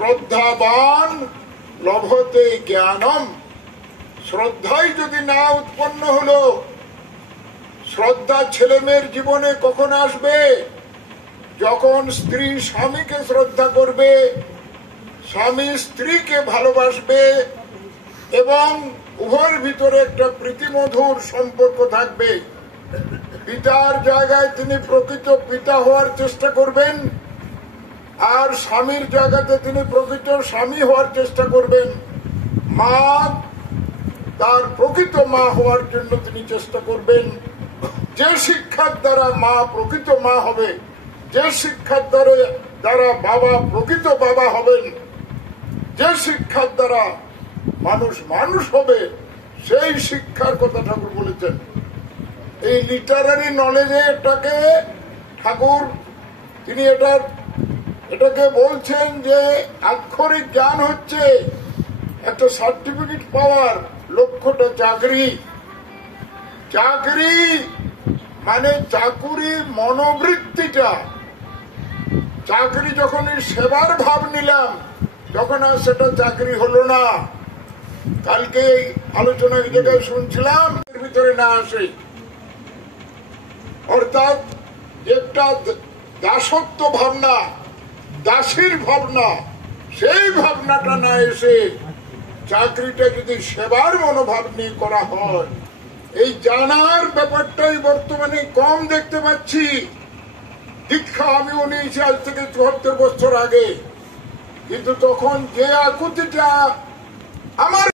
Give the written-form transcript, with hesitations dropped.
শ্রদ্ধাবান লভতে জ্ঞানম। শ্রদ্ধাই যদি না উৎপন্ন হলো, শ্রদ্ধা ছেলে মেয়ের জীবনে কখন আসবে? যখন স্ত্রী স্বামীকে শ্রদ্ধা করবে, স্বামী স্ত্রীকে ভালোবাসবে এবং উভয়ের ভিতরে একটা প্রীতিমধুর সম্পর্ক থাকবে। পিতার জায়গায় তিনি প্রকৃত পিতা হওয়ার চেষ্টা করবেন, আর স্বামীর জায়গাতে তিনি প্রকৃত স্বামী হওয়ার চেষ্টা করবেন। মা তার প্রকৃত মা হওয়ার জন্য তিনি চেষ্টা করবেন। যে শিক্ষার দ্বারা মা প্রকৃত মা হবে, যে শিক্ষার দ্বারা বাবা প্রকৃত বাবা হবেন, যে শিক্ষার দ্বারা মানুষ মানুষ হবে, সেই শিক্ষার কথা ঠাকুর বলেছেন। এই লিটারারি নলেজে এটাকে ঠাকুর তিনি এটাকে বলছেন যে আক্ষরিক জ্ঞান হচ্ছে একটা সার্টিফিকেট পাওয়ার, লক্ষ্যটা চাকরি। চাকরি মানে চাকুরি মনোবৃত্তিটা। চাকরি যখন সেবার ভাব নিলাম, তখন আর সেটা চাকরি হলো না। কালকে আলোচনা এই জায়গায় শুনছিলাম, এর ভিতরে না আসে, অর্থাৎ একটা দাসত্ব ভাবনা, দাসীর ভাবনা, সেই ভাবনাটা না এসে চাকরিটা যদি সেবার মনোভাব নিয়ে করা হয়, এই জানার ব্যাপারটাই বর্তমানে কম দেখতে পাচ্ছি। দীক্ষা আমিও নিয়েছি আজ থেকে ৭৪ বছর আগে, কিন্তু তখন যে আকুতিটা আমার